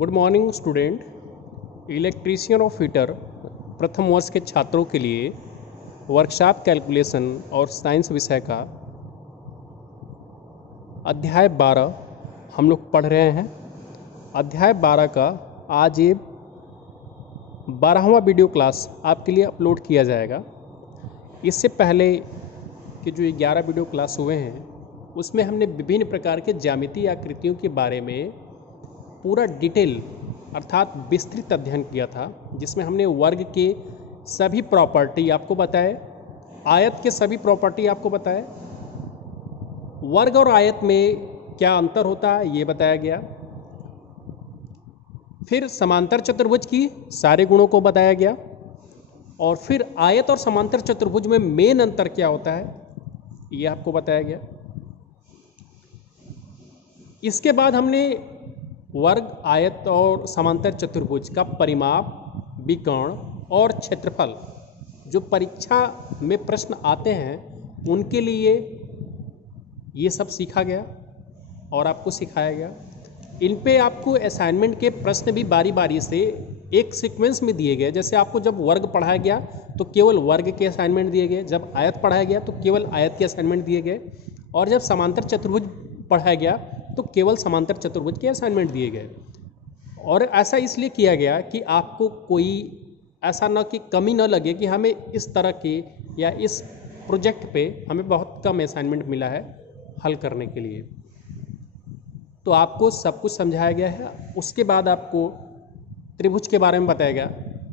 Good morning student. Electrician और fitter प्रथम वर्ष के छात्रों के लिए वर्कशॉप कैलकुलेशन और साइंस विषय का अध्याय 12 हम लोग पढ़ रहे हैं। अध्याय 12 का आज ये 12वां वीडियो क्लास आपके लिए अपलोड किया जाएगा। इससे पहले कि जो 11 वीडियो क्लास हुए हैं उसमें हमने विभिन्न प्रकार के ज्यामितीय आकृतियों के बारे में पूरा डिटेल अर्थात विस्तृत अध्ययन किया था, जिसमें हमने वर्ग के सभी प्रॉपर्टी आपको बताए, आयत के सभी प्रॉपर्टी आपको बताए, वर्ग और आयत में क्या अंतर होता है ये बताया गया, फिर समांतर चतुर्भुज की सारे गुणों को बताया गया और फिर आयत और समांतर चतुर्भुज में मेन अंतर क्या होता है ये आपको बताया गया। इसके बाद हमने वर्ग, आयत और समांतर चतुर्भुज का परिमाप, विकर्ण और क्षेत्रफल जो परीक्षा में प्रश्न आते हैं उनके लिए ये सब सीखा गया और आपको सिखाया गया। इन पे आपको असाइनमेंट के प्रश्न भी बारी बारी से एक सीक्वेंस में दिए गए। जैसे आपको जब वर्ग पढ़ाया गया तो केवल वर्ग के असाइनमेंट दिए गए, जब आयत पढ़ाया गया तो केवल आयत के असाइनमेंट दिए गए और जब समांतर चतुर्भुज पढ़ाया गया तो केवल समांतर चतुर्भुज के असाइनमेंट दिए गए। और ऐसा इसलिए किया गया कि आपको कोई ऐसा न कि कमी न लगे कि हमें इस तरह के या इस प्रोजेक्ट पे हमें बहुत कम असाइनमेंट मिला है हल करने के लिए। तो आपको सब कुछ समझाया गया है। उसके बाद आपको त्रिभुज के बारे में बताया गया,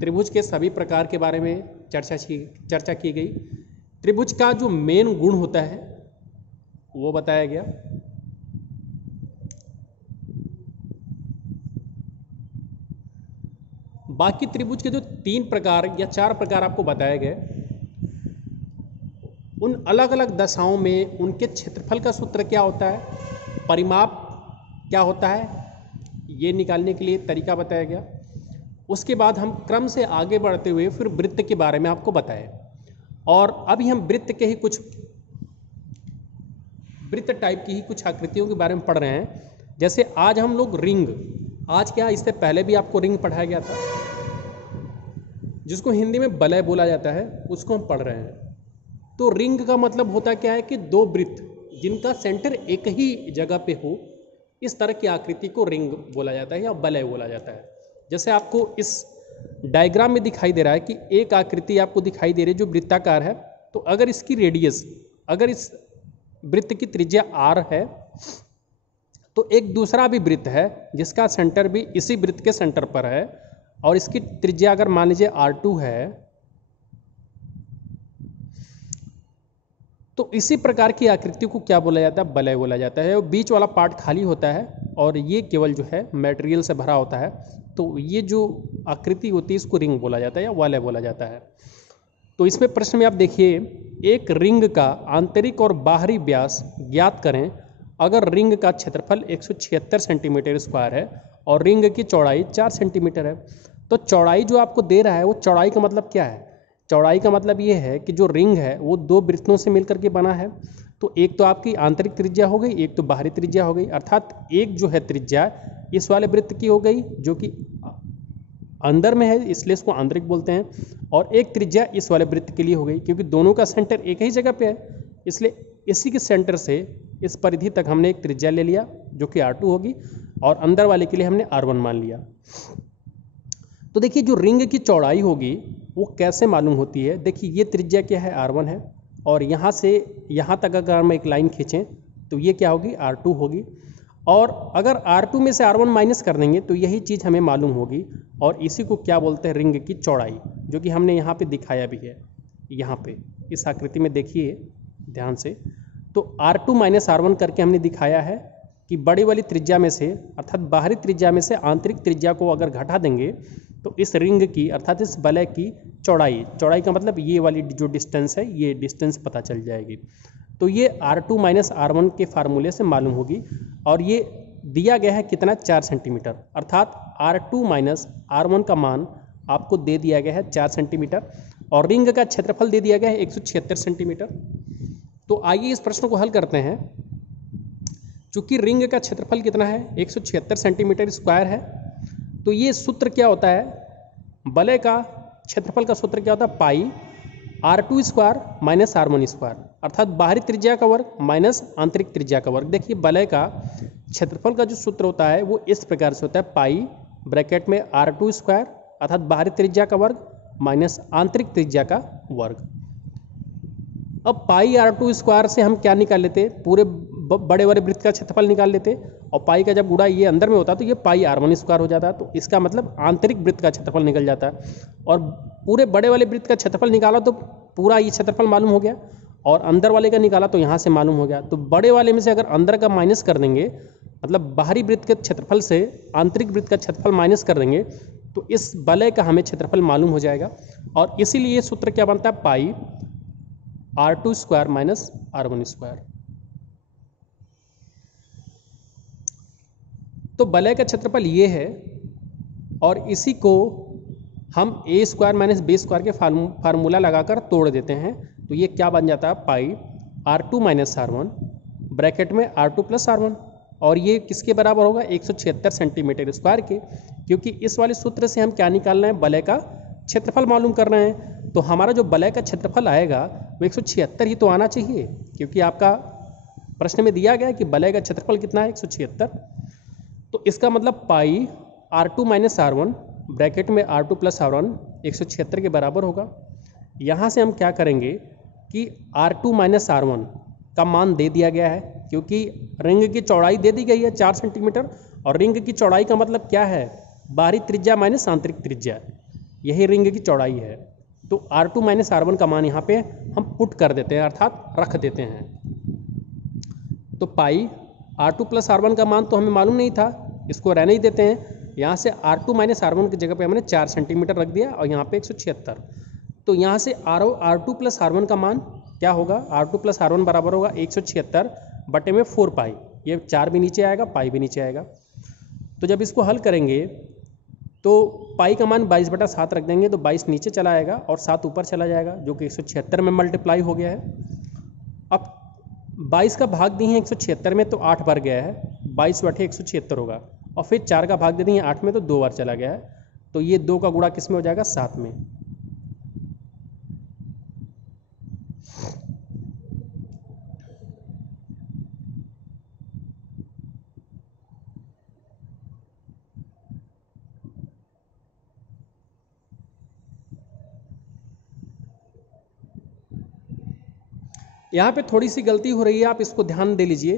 त्रिभुज के सभी प्रकार के बारे में चर्चा की गई। त्रिभुज का जो मेन गुण होता है वो बताया गया। बाकी त्रिभुज के जो 3 प्रकार या 4 प्रकार आपको बताए गए, उन अलग अलग दशाओं में उनके क्षेत्रफल का सूत्र क्या होता है, परिमाप क्या होता है, ये निकालने के लिए तरीका बताया गया। उसके बाद हम क्रम से आगे बढ़ते हुए फिर वृत्त के बारे में आपको बताएं और अभी हम वृत्त के ही कुछ वृत्त टाइप की ही कुछ आकृतियों के बारे में पढ़ रहे हैं। जैसे आज हम लोग रिंग, आज क्या इससे पहले भी आपको रिंग पढ़ाया गया था, जिसको हिंदी में वलय बोला जाता है, उसको हम पढ़ रहे हैं। तो रिंग का मतलब होता क्या है कि 2 वृत्त जिनका सेंटर एक ही जगह पे हो, इस तरह की आकृति को रिंग बोला जाता है या वलय बोला जाता है। जैसे आपको इस डायग्राम में दिखाई दे रहा है कि एक आकृति आपको दिखाई दे रही है जो वृत्ताकार है। तो अगर इसकी रेडियस, अगर इस वृत्त की त्रिज्या r है तो एक दूसरा भी वृत्त है जिसका सेंटर भी इसी वृत्त के सेंटर पर है और इसकी त्रिज्या अगर मान लीजिए r2 है, तो इसी प्रकार की आकृति को क्या बोला जाता है, वलय बोला जाता है। बीच वाला पार्ट खाली होता है और ये केवल जो है मटेरियल से भरा होता है। तो ये जो आकृति होती है इसको रिंग बोला जाता है या वलय बोला जाता है। तो इसमें प्रश्न में आप देखिए, एक रिंग का आंतरिक और बाहरी व्यास ज्ञात करें अगर रिंग का क्षेत्रफल 176 सेंटीमीटर स्क्वायर है और रिंग की चौड़ाई 4 सेंटीमीटर है। तो चौड़ाई जो आपको दे रहा है वो चौड़ाई का मतलब क्या है, चौड़ाई का मतलब ये है कि जो रिंग है वो 2 वृत्तों से मिलकर के बना है। तो एक तो आपकी आंतरिक त्रिज्या हो गई, एक तो बाहरी त्रिज्या हो गई। अर्थात एक जो है त्रिज्या इस वाले वृत्त की हो गई जो कि अंदर में है, इसलिए इसको आंतरिक बोलते हैं, और एक त्रिज्या इस वाले वृत्त के लिए हो गई क्योंकि दोनों का सेंटर एक ही जगह पे है, इसलिए इसी के सेंटर से इस परिधि तक हमने एक त्रिज्या ले लिया जो कि r2 होगी और अंदर वाले के लिए हमने r1 मान लिया। तो देखिए जो रिंग की चौड़ाई होगी वो कैसे मालूम होती है। देखिए ये त्रिज्या क्या है, r1 है और यहाँ से यहाँ तक अगर हम एक लाइन खींचें तो ये क्या होगी, r2 होगी। और अगर r2 में से r1 माइनस कर देंगे तो यही चीज़ हमें मालूम होगी और इसी को क्या बोलते हैं, रिंग की चौड़ाई, जो कि हमने यहाँ पे दिखाया भी है। यहाँ पे इस आकृति में देखिए ध्यान से, तो r2 माइनस r1 करके हमने दिखाया है कि बड़ी वाली त्रिज्या में से अर्थात बाहरी त्रिज्या में से आंतरिक त्रिज्या को अगर घटा देंगे तो इस रिंग की अर्थात इस वलय की चौड़ाई, चौड़ाई का मतलब ये वाली जो डिस्टेंस है ये डिस्टेंस पता चल जाएगी। तो ये r2 माइनस r1 के फार्मूले से मालूम होगी और ये दिया गया है कितना, 4 सेंटीमीटर। अर्थात r2 माइनस r1 का मान आपको दे दिया गया है 4 सेंटीमीटर और रिंग का क्षेत्रफल दे दिया गया है 176 सेंटीमीटर। तो आइए इस प्रश्न को हल करते हैं। चूंकि रिंग का क्षेत्रफल कितना है, 176 सेंटीमीटर स्क्वायर है तो ये सूत्र क्या होता है, वलय का क्षेत्रफल का सूत्र क्या होता है, पाई R2 square minus R1 square, अर्थात बाहरी त्रिज्या का वर्ग माइनस आंतरिक त्रिज्या का वर्ग। देखिए वलय का क्षेत्रफल का जो सूत्र होता है वो इस प्रकार से होता है, पाई ब्रैकेट में R2 स्क्वायर अर्थात बाहरी त्रिज्या का वर्ग माइनस आंतरिक त्रिज्या का वर्ग। अब पाई R2 स्क्वायर से हम क्या निकाल लेते, पूरे बड़े वाले वृत्त का क्षेत्रफल निकाल लेते, और पाई का जब गुणा ये अंदर में होता तो ये पाई R1 स्क्वायर हो जाता है, तो इसका मतलब आंतरिक वृत्त का क्षेत्रफल निकल जाता है। और पूरे बड़े वाले वृत्त का क्षेत्रफल निकाला तो पूरा ये क्षेत्रफल मालूम हो गया, और अंदर वाले का निकाला तो यहाँ से मालूम हो गया। तो बड़े वाले में से अगर अंदर का माइनस कर देंगे, मतलब बाहरी वृत्त के क्षेत्रफल से आंतरिक वृत्त का क्षेत्रफल माइनस कर देंगे, तो इस वलय का हमें क्षेत्रफल मालूम हो जाएगा। और इसीलिए ये सूत्र क्या बनता है, पाई R2 square minus R1 square. तो वलय का क्षेत्रफल ये है, और इसी को हम ए स्क्वायर माइनस बी स्क्वायर के फार्मूला लगाकर तोड़ देते हैं, तो ये क्या बन जाता है, पाई R2 माइनस R1 ब्रैकेट में R2 प्लस R1, और ये किसके बराबर होगा, 176 सेंटीमीटर स्क्वायर के, क्योंकि इस वाले सूत्र से हम क्या निकालना है, वलय का क्षेत्रफल मालूम कर रहे हैं। तो हमारा जो वलय का क्षेत्रफल आएगा वो 176 ही तो आना चाहिए, क्योंकि आपका प्रश्न में दिया गया है कि वलय का क्षेत्रफल कितना है, 176। तो इसका मतलब पाई R2 माइनस R1 ब्रैकेट में R2 प्लस R1 176 के बराबर होगा। यहाँ से हम क्या करेंगे कि R2 माइनस R1 का मान दे दिया गया है, क्योंकि रिंग की चौड़ाई दे दी गई है 4 सेंटीमीटर, और रिंग की चौड़ाई का मतलब क्या है, बाहरी त्रिज्या माइनस आंतरिक त्रिज्या, यही रिंग की चौड़ाई है। तो R2 माइनस R1 का मान यहाँ पे हम पुट कर देते हैं, अर्थात रख देते हैं। तो पाई R2 प्लस R1 का मान तो हमें मालूम नहीं था, इसको रहने ही देते हैं। यहाँ से R2 माइनस R1 की जगह पे हमने 4 सेंटीमीटर रख दिया, और यहाँ पे 176। तो यहाँ से R2 प्लस R1 का मान क्या होगा, R2 प्लस R1 बराबर होगा 176 बटे में 4 पाई, ये 4 भी नीचे आएगा, पाई भी नीचे आएगा। तो जब इसको हल करेंगे तो पाई का मान 22/7 रख देंगे, तो 22 नीचे चला आएगा और 7 ऊपर चला जाएगा, जो कि 176 में मल्टीप्लाई हो गया है। अब 22 का भाग दिए हैं 176 में, तो 8 बार गया है, 22 बटे 176 होगा, और फिर 4 का भाग दे दिए 8 में, तो 2 बार चला गया है। तो ये 2 का गुणा किस में हो जाएगा, 7 में। यहाँ पे थोड़ी सी गलती हो रही है, आप इसको ध्यान दे लीजिए।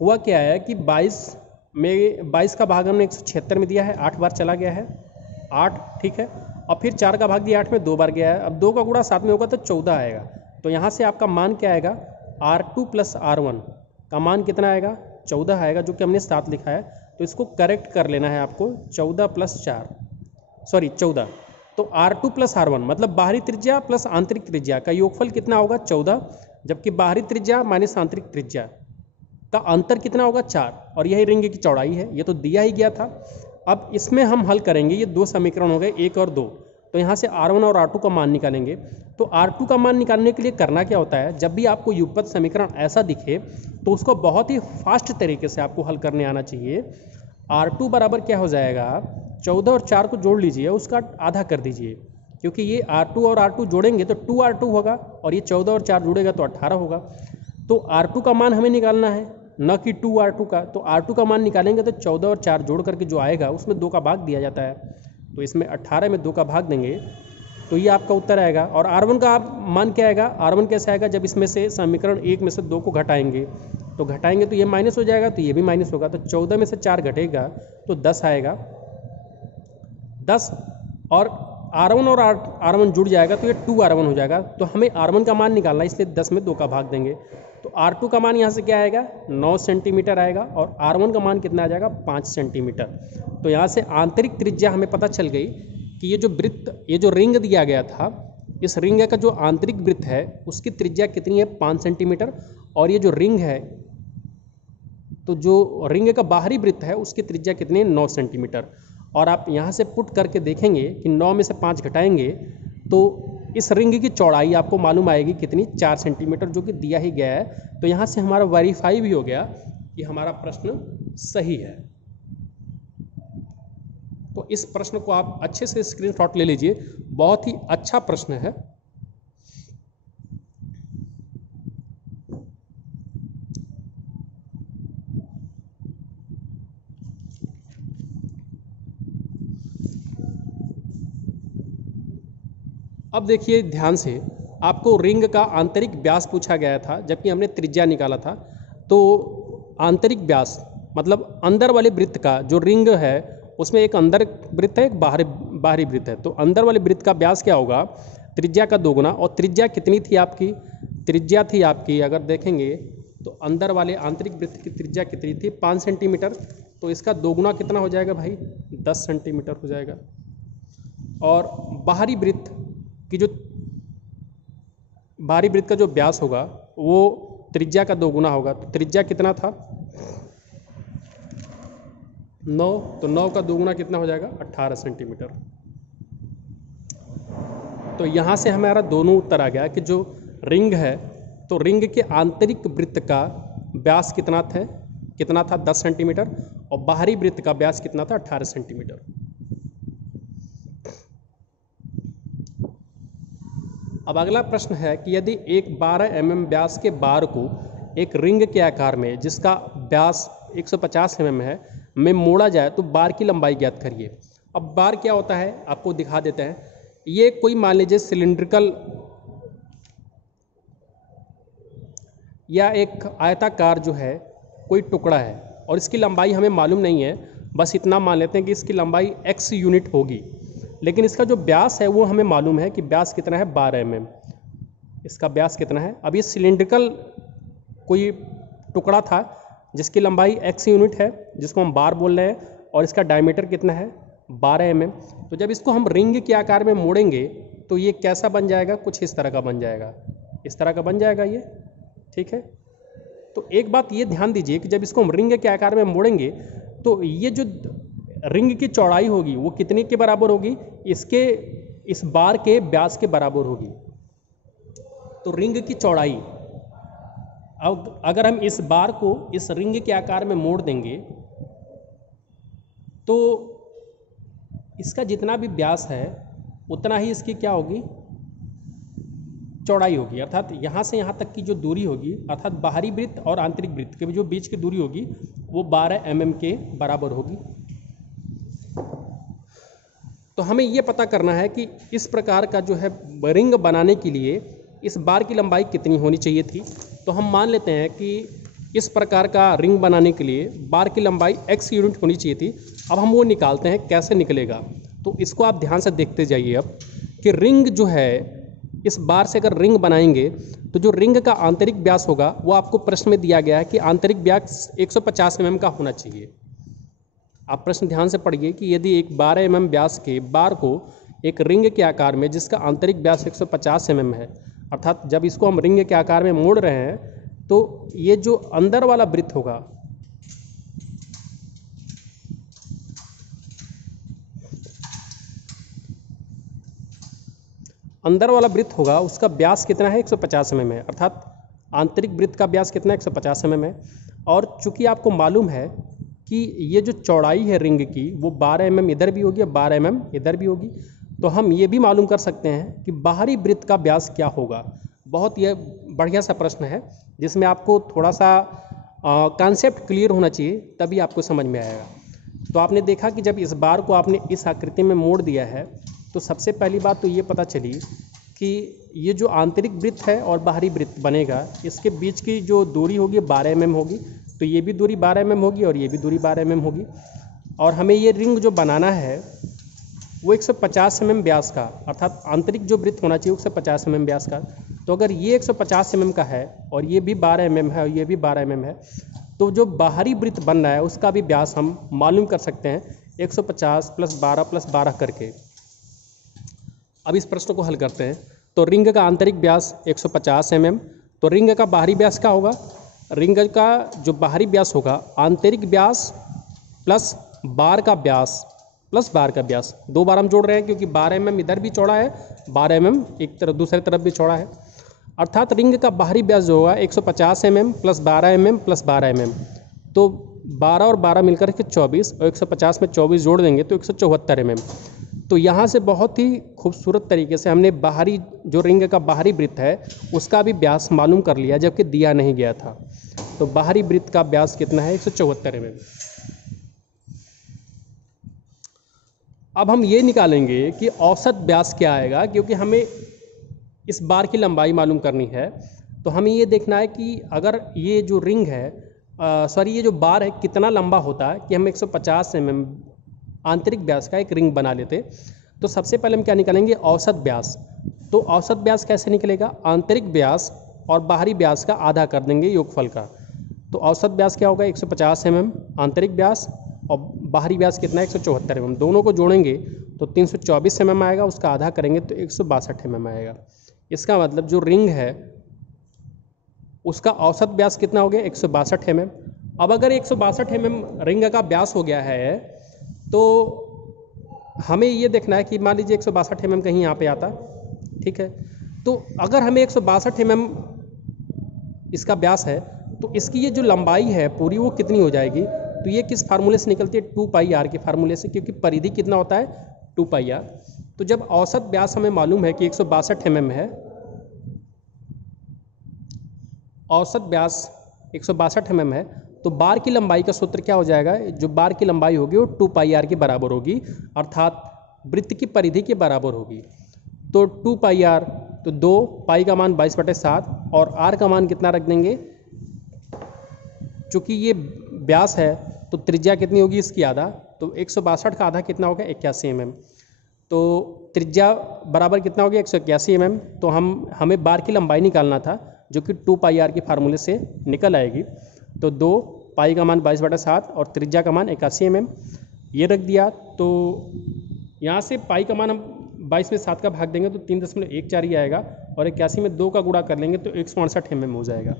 हुआ क्या है कि 22 का भाग हमने 176 में दिया है, 8 बार चला गया है, 8 ठीक है, और फिर 4 का भाग दिया 8 में, 2 बार गया है। अब 2 का गुणा 7 में होगा तो 14 आएगा। तो यहाँ से आपका मान क्या आएगा, R2 प्लस R1 का मान कितना आएगा, 14 आएगा, जो कि हमने 7 लिखा है। तो इसको करेक्ट कर लेना है आपको, 14 प्लस 4 सॉरी 14। तो R2 प्लस R1 मतलब बाहरी त्रिज्या प्लस आंतरिक त्रिज्या का योगफल कितना होगा, 14, जबकि बाहरी त्रिज्या माइनस आंतरिक त्रिज्या का अंतर कितना होगा, 4, और यही रिंग की चौड़ाई है, ये तो दिया ही गया था। अब इसमें हम हल करेंगे, ये 2 समीकरण हो गए, 1 और 2। तो यहाँ से R1 और R2 का मान निकालेंगे। तो R2 का मान निकालने के लिए करना क्या होता है, जब भी आपको युगपत समीकरण ऐसा दिखे तो उसको बहुत ही फास्ट तरीके से आपको हल करने आना चाहिए। R2 बराबर क्या हो जाएगा, 14 और 4 को जोड़ लीजिए, उसका आधा कर दीजिए, क्योंकि ये R2 और R2 जोड़ेंगे तो 2R2 होगा, और ये 14 और 4 जुड़ेगा तो 18 होगा। तो R2 का मान हमें निकालना है, न कि 2R2 का। तो R2 का मान निकालेंगे तो 14 और 4 जोड़ करके जो आएगा उसमें 2 का भाग दिया जाता है, तो इसमें 18 में 2 का भाग देंगे तो ये आपका उत्तर आएगा। और R1 का मान क्या आएगा, R1 कैसे आएगा, जब इसमें से समीकरण 1 में से 2 को घटाएंगे, तो घटाएंगे तो ये माइनस हो जाएगा, तो ये भी माइनस होगा, तो 14 में से 4 घटेगा तो 10 आएगा, 10, और R1 और R1 जुड़ जाएगा तो ये 2R1 हो जाएगा। तो हमें R1 का मान निकालना है, इसलिए 10 में 2 का भाग देंगे। तो R2 का मान यहाँ से क्या आएगा, 9 सेंटीमीटर आएगा, और R1 का मान कितना आ जाएगा, 5 सेंटीमीटर। तो यहाँ से आंतरिक त्रिज्या हमें पता चल गई कि ये जो वृत्त, ये जो रिंग दिया गया था, इस रिंग का जो आंतरिक वृत्त है उसकी त्रिज्या कितनी है, 5 सेंटीमीटर, और ये जो रिंग है, तो जो रिंग का बाहरी वृत्त है उसकी त्रिज्या कितनी है, 9 सेंटीमीटर। और आप यहाँ से पुट करके देखेंगे कि 9 में से 5 घटाएंगे तो इस रिंग की चौड़ाई आपको मालूम आएगी कितनी, 4 सेंटीमीटर, जो कि दिया ही गया है। तो यहाँ से हमारा वेरीफाई भी हो गया कि हमारा प्रश्न सही है। तो तो इस प्रश्न को आप अच्छे से स्क्रीनशॉट ले लीजिए, बहुत ही अच्छा प्रश्न है। अब देखिए ध्यान से, आपको रिंग का आंतरिक व्यास पूछा गया था जबकि हमने त्रिज्या निकाला था। तो आंतरिक व्यास मतलब अंदर वाले वृत्त का जो रिंग है उसमें एक अंदर वृत्त है, एक बाहरी वृत्त है। तो अंदर वाले वृत्त का व्यास क्या होगा? त्रिज्या का दोगुना। और त्रिज्या कितनी थी आपकी? त्रिज्या थी आपकी, अगर देखेंगे तो अंदर वाले आंतरिक वृत्त की त्रिज्या कितनी थी? 5 सेंटीमीटर। तो इसका दोगुना कितना हो जाएगा भाई? 10 सेंटीमीटर हो जाएगा। और बाहरी वृत्त की जो बाहरी वृत्त का जो व्यास होगा वो त्रिज्या का दोगुना होगा। तो त्रिज्या कितना था? 9। तो 9 का दोगुना कितना हो जाएगा? 18 सेंटीमीटर। तो यहाँ से हमारा दोनों उत्तर आ गया कि जो रिंग है तो रिंग के आंतरिक वृत्त का व्यास कितना था? 10 सेंटीमीटर। और बाहरी वृत्त का व्यास कितना था? 18 सेंटीमीटर। अब अगला प्रश्न है कि यदि एक 12 mm व्यास के बार को एक रिंग के आकार में जिसका व्यास 150 mm है में मोड़ा जाए तो बार की लंबाई ज्ञात करिए। अब बार क्या होता है आपको दिखा देते हैं। ये कोई मान लीजिए सिलिंड्रिकल या एक आयताकार जो है कोई टुकड़ा है और इसकी लंबाई हमें मालूम नहीं है, बस इतना मान लेते हैं कि इसकी लंबाई x यूनिट होगी। लेकिन इसका जो व्यास है वो हमें मालूम है कि व्यास कितना है? 12 mm। इसका व्यास कितना है? अब ये सिलिंड्रिकल कोई टुकड़ा था जिसकी लंबाई x यूनिट है, जिसको हम बार बोल रहे हैं, और इसका डायमीटर कितना है? 12 mm। तो जब इसको हम रिंग के आकार में मोड़ेंगे तो ये कैसा बन जाएगा? कुछ इस तरह का बन जाएगा, इस तरह का बन जाएगा ये, ठीक है। तो एक बात ये ध्यान दीजिए कि जब इसको हम रिंग के आकार में मोड़ेंगे तो ये जो रिंग की चौड़ाई होगी वो कितने के बराबर होगी? इस बार के व्यास के बराबर होगी। तो रिंग की चौड़ाई, अब अगर हम इस बार को इस रिंग के आकार में मोड़ देंगे तो इसका जितना भी व्यास है उतना ही इसकी क्या होगी? चौड़ाई होगी। अर्थात यहाँ से यहाँ तक की जो दूरी होगी, अर्थात बाहरी वृत्त और आंतरिक वृत्त के जो बीच की दूरी होगी वो 12 mm के बराबर होगी। तो हमें ये पता करना है कि इस प्रकार का जो है रिंग बनाने के लिए इस बार की लंबाई कितनी होनी चाहिए थी। तो हम मान लेते हैं कि इस प्रकार का रिंग बनाने के लिए बार की लंबाई x यूनिट होनी चाहिए थी। अब हम वो निकालते हैं, कैसे निकलेगा? तो इसको आप ध्यान से देखते जाइए अब कि रिंग जो है, इस बार से अगर रिंग बनाएंगे तो जो रिंग का आंतरिक व्यास होगा वो आपको प्रश्न में दिया गया है कि आंतरिक व्यास 150 mm का होना चाहिए। आप प्रश्न ध्यान से पढ़िए कि यदि एक 12 mm व्यास के बार को एक रिंग के आकार में जिसका आंतरिक व्यास 150 mm है, अर्थात जब इसको हम रिंग के आकार में मोड़ रहे हैं तो ये जो अंदर वाला वृत्त होगा, अंदर वाला वृत्त होगा उसका व्यास कितना है? 150 mm है। अर्थात आंतरिक वृत्त का व्यास कितना है? 150 mm है। और चूंकि आपको मालूम है कि ये जो चौड़ाई है रिंग की वो 12 mm इधर भी होगी और 12 mm इधर भी होगी, तो हम ये भी मालूम कर सकते हैं कि बाहरी वृत्त का व्यास क्या होगा। बहुत ये बढ़िया सा प्रश्न है जिसमें आपको थोड़ा सा कॉन्सेप्ट क्लियर होना चाहिए, तभी आपको समझ में आएगा। तो आपने देखा कि जब इस बार को आपने इस आकृति में मोड़ दिया है तो सबसे पहली बात तो ये पता चली कि ये जो आंतरिक वृत्त है और बाहरी वृत्त बनेगा इसके बीच की जो दूरी होगी 12 mm होगी। तो ये भी दूरी 12 mm होगी और ये भी दूरी 12 mm होगी। और हमें ये रिंग जो बनाना है वो 150 mm व्यास का, अर्थात आंतरिक जो वृत्त होना चाहिए 150 mm व्यास का। तो अगर ये 150 mm का है और ये भी 12 mm है और ये भी 12 mm है, तो जो बाहरी वृत्त बन रहा है उसका भी व्यास हम मालूम कर सकते हैं 150 + 12 + 12 करके। अब इस प्रश्न को हल करते हैं। तो रिंग का आंतरिक व्यास 150 mm, तो रिंग का बाहरी व्यास क्या होगा? रिंग का जो बाहरी व्यास होगा आंतरिक व्यास प्लस बार का व्यास प्लस बार का व्यास, दो बार हम जोड़ रहे हैं क्योंकि 12 mm इधर भी चौड़ा है, 12 mm एक तरफ दूसरी तरफ भी चौड़ा है। अर्थात रिंग का बाहरी व्यास जो होगा 150 mm + 12 mm + 12 mm। तो 12 और 12 मिलकर के 24 और 150 में 24 जोड़ देंगे तो 174 mm। तो यहाँ से बहुत ही खूबसूरत तरीके से हमने बाहरी जो रिंग का बाहरी वृत्त है उसका भी व्यास मालूम कर लिया, जबकि दिया नहीं गया था। तो बाहरी वृत्त का व्यास कितना है, 174 mm। अब हम ये निकालेंगे कि औसत व्यास क्या आएगा, क्योंकि हमें इस बार की लंबाई मालूम करनी है। तो हमें ये देखना है कि अगर ये जो रिंग है ये जो बार है कितना लंबा होता है कि हम 150 mm आंतरिक व्यास का एक रिंग बना लेते। तो सबसे पहले हम क्या निकालेंगे, औसत व्यास। तो औसत व्यास कैसे निकलेगा, आंतरिक व्यास और बाहरी व्यास का आधा कर देंगे योगफल का। तो औसत व्यास क्या होगा, 150 mm आंतरिक व्यास और बाहरी व्यास कितना है, 174 mm। दोनों को जोड़ेंगे तो 324 mm आएगा, उसका आधा करेंगे तो 162 mm आएगा। इसका मतलब जो रिंग है उसका औसत व्यास कितना हो गया, 162 mm। अब अगर 162 mm रिंग का व्यास हो गया है तो हमें ये देखना है कि मान लीजिए 162 mm कहीं यहाँ पे आता, ठीक है। तो अगर हमें 162 mm इसका व्यास है तो इसकी ये जो लंबाई है पूरी वो कितनी हो जाएगी। तो ये किस फार्मूले से निकलती है, 2πr के फार्मूले से, क्योंकि परिधि कितना होता है, 2πr। तो जब औसत व्यास हमें मालूम है कि 162 mm है, औसत व्यास 162 mm है, तो बार की लंबाई का सूत्र क्या हो जाएगा, जो बार की लंबाई होगी वो 2πr के बराबर होगी, अर्थात वृत्त की परिधि के बराबर होगी। तो 2πr, तो 2 पाई का मान 22/7 और r का मान कितना रख देंगे, चूँकि ये व्यास है तो त्रिज्या कितनी होगी इसकी आधा, तो 162 का आधा कितना होगा, 81 mm। तो त्रिज्या बराबर कितना हो गया, 181 mm। तो हमें बार की लंबाई निकालना था जो कि 2πr के फार्मूले से निकल आएगी। तो 2 पाई का मान 22/7 और त्रिज्या का मान 81 mm ये रख दिया। तो यहाँ से पाई का मान हम 22 में 7 का भाग देंगे तो 3.14 ही आएगा, और 81 में 2 का गुणा कर लेंगे तो 168 mm हो जाएगा।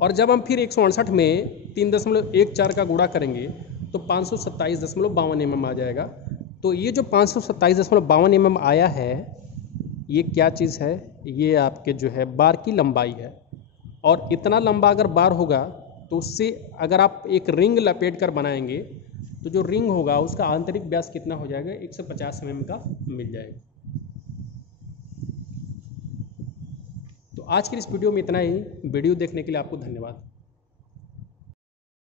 और जब हम फिर 168 में 3.14 का गुणा करेंगे तो 527.52 mm आ जाएगा। तो ये जो 527.52 mm आया है ये क्या चीज़ है, ये आपके जो है बार की लंबाई है। और इतना लंबा अगर बार होगा तो उससे अगर आप एक रिंग लपेट कर बनाएंगे तो जो रिंग होगा उसका आंतरिक व्यास कितना हो जाएगा, 150 mm का मिल जाएगा। तो आज की इस वीडियो में इतना ही। वीडियो देखने के लिए आपको धन्यवाद।